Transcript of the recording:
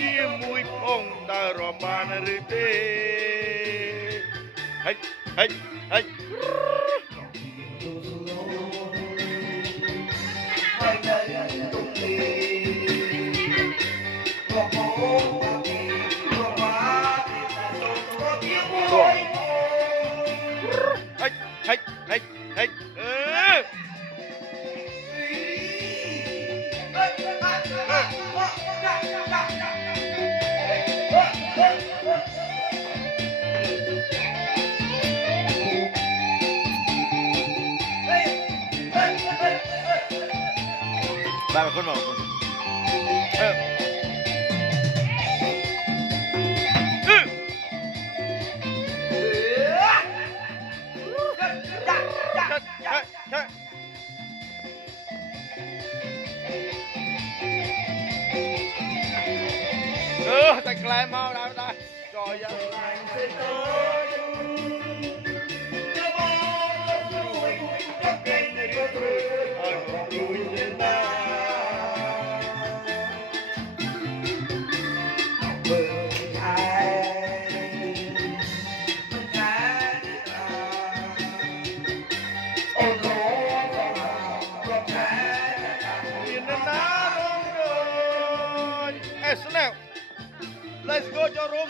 ជាមួយផងដើររំបានឬទេហេហេហេbạn là con mỏ tay clay mau đâu ta rồi giờ Let's go cho room